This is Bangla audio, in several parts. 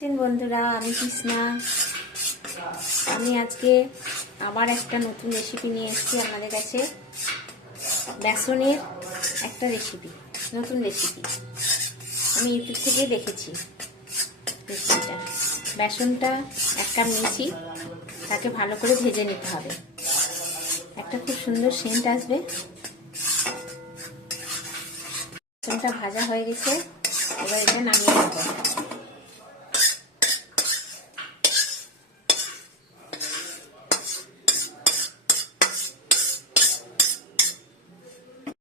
বন্ধুরা, আমি কৃষ্ণা। আমি আজকে আবার একটা নতুন রেসিপি নিয়ে এসেছি আপনাদের কাছে। বেসনের একটা রেসিপি, নতুন রেসিপি আমি ইউটিউব থেকে দেখেছি। রেসিপিটা, বেসনটা 1 কাপ নিয়েছি, তাকে ভালো করে ভেজে নিতে হবে। একটা খুব সুন্দর সেন্ট আসবে। বেসনটা ভাজা হয়ে গেছে, এবার এটা নামিয়ে নেব।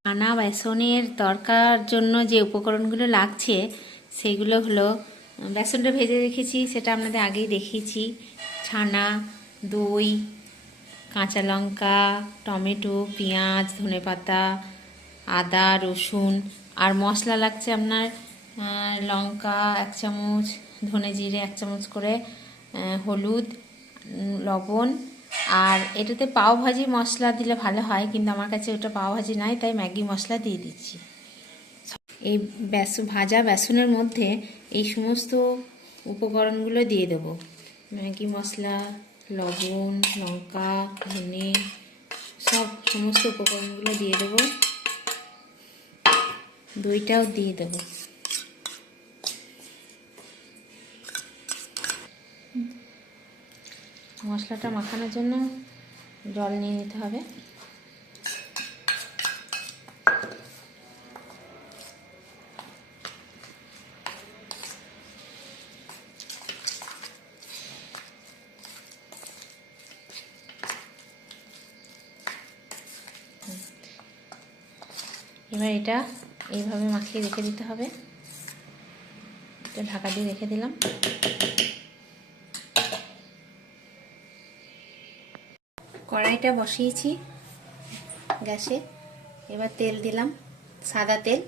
ছানা বেসনের তরকার জন্য যে উপকরণগুলো লাগছে সেগুলো হলো, বেসনটা ভেজে রেখেছি, সেটা আপনাদের আগেই দেখিয়েছি। ছানা, দই, কাঁচা লঙ্কা, টমেটো, পেঁয়াজ, ধনেপাতা, আদা, রসুন। আর মশলা লাগছে আপনার লঙ্কা 1 চামচ, ধনে জিরে 1 চামচ করে, হলুদ, লবণ। আর এটাতে পাও ভাজি মশলা দিলে ভালো হয়, কিন্তু আমার কাছে ওটা পাও ভাজি নাই, তাই ম্যাগি মশলা দিয়ে দিচ্ছি। এই ভাজা বেসনের মধ্যে এই সমস্ত উপকরণগুলো দিয়ে দেব। ম্যাগি মশলা, লবণ, লঙ্কা, ধনে, সমস্ত উপকরণগুলো দিয়ে দেব। দইটাও দিয়ে দেব। মশলাটা মাখানোর জন্য জল নিয়ে নিতে হবে। এবার এটা এইভাবে মাখিয়ে রেখে দিতে হবে। এটা ঢাকা দিয়ে রেখে দিলাম। কড়াইটা বসিয়েছি গ্যাসে। এবার তেল দিলাম, সাদা তেল।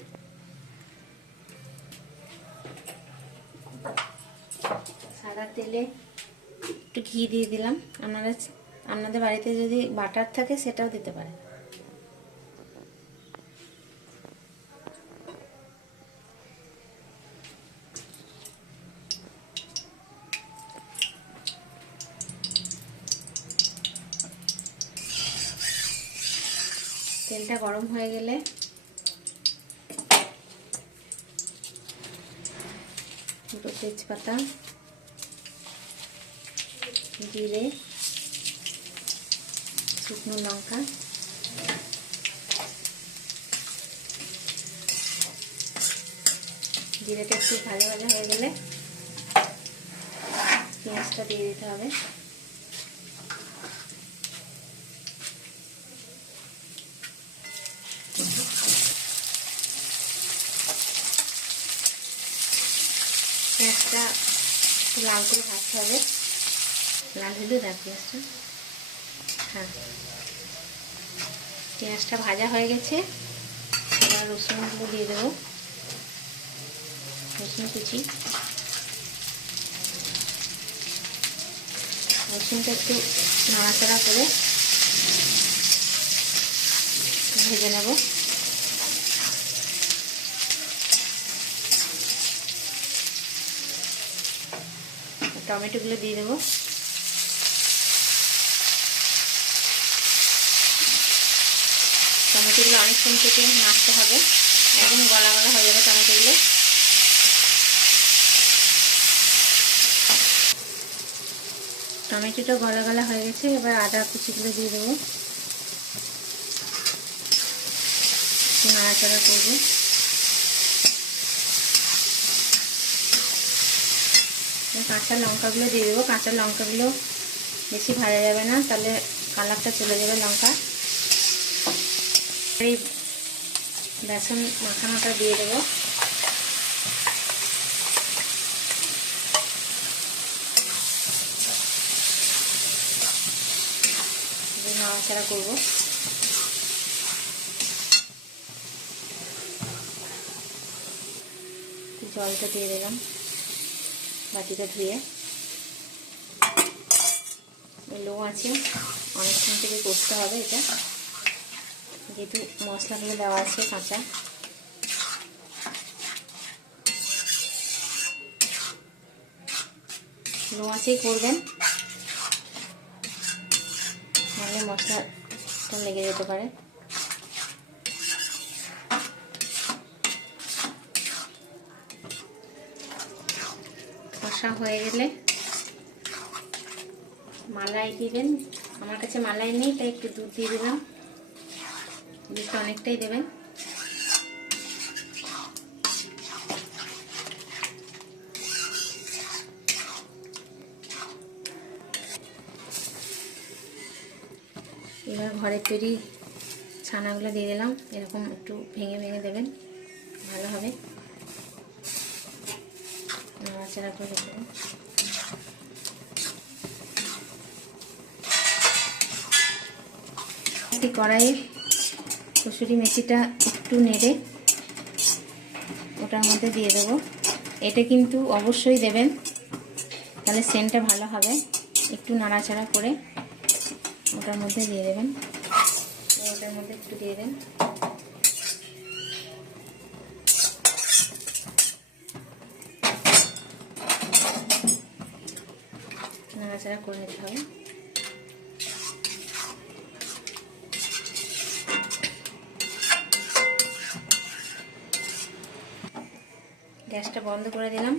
সাদা তেলে একটু ঘি দিয়ে দিলাম। আপনাদের বাড়িতে যদি বাটার থাকে সেটাও দিতে পারেন। তেলটা গরম হয়ে গেলে দুটো তেজপাতা, জিরে, শুকনো লঙ্কা, জিরেটা একটু ভাজা ভাজা হয়ে গেলে পেঁয়াজটা দিয়ে দিতে হবে। পেঁয়াজটা একটু লাল করে ভাজতে হবে। লাল হলেও দেখ পেঁয়াজটা। হ্যাঁ, পেঁয়াজটা ভাজা হয়ে গেছে। এবার রসুনগুলো দিয়ে দেবো, রসুন কুচি। রসুনটা একটু নাড়াচাড়া করে ভেজে নেব। টমেটোগুলো দিয়ে দেবো। টমেটোগুলো অনেকক্ষণ থেকে নাড়তে হবে, একদম গলা গলা হয়ে যাবে টমেটোগুলো। টমেটোটা গলা গলা হয়ে গেছে। এবার আদা কুচিগুলো দিয়ে দেবো, নাড়াচাড়া করবো। কাঁচা লঙ্কাগুলো দিয়ে দেবো। কাঁচা লঙ্কাগুলো বেশি ভাজা যাবে না, তাহলে কালারটা চলে যাবে লঙ্কা। এই বেসন মাখানোটা দিয়ে দেবো। নাড়াচাড়া করবো। জলটা দিয়ে দিলাম, বাটিটা ধুয়ে। লো আছে, অনেকক্ষণ থেকে করতে হবে এটা, যেহেতু মশলাগুলো দেওয়া আছে কাঁচা। লো আঁচেই করবেন, নাহলে মশলাটা লেগে যেতে পারে। কষা হয়ে গেলে মালাই দিবেন। আমার কাছে মালাই নেই, তাই একটু দুধ দিয়ে দিলাম। দুধটা অনেকটাই দেবেন। এবার ঘরের তৈরি ছানাগুলো দিয়ে দিলাম। এরকম একটু ভেঙে ভেঙে দেবেন, ভালো হবে। নাড়াচাড়া করে দেবেন। একটি কড়াইয়ে কসুরি মেথিটা একটু নেড়ে ওটার মধ্যে দিয়ে দেবো। এটা কিন্তু অবশ্যই দেবেন, তাহলে সেন্টটা ভালো হবে। একটু নাড়াচাড়া করে ওটার মধ্যে দিয়ে দেবেন। ওটার মধ্যে একটু দিয়ে দেন। নাড়াচাড়া করে নিতে হবে। গ্যাসটা বন্ধ করে দিলাম।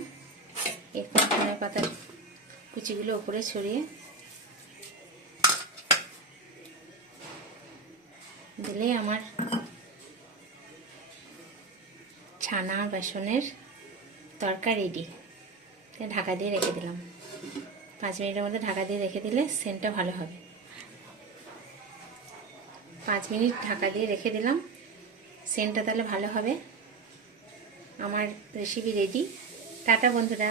এরপর ধনে পাতার কুচিগুলো উপরে ছড়িয়ে দিলে আমার ছানা বেসনের তরকা রেডি। ঢাকা দিয়ে রেখে দিলাম। 5 মিনিটের মধ্যে ঢাকা দিয়ে রেখে দিলে সেন্টটা ভালো হবে। 5 মিনিট ঢাকা দিয়ে রেখে দিলাম, সেন্টটা তাহলে ভালো হবে। আমার রেসিপি রেডি। টাটা বন্ধুরা।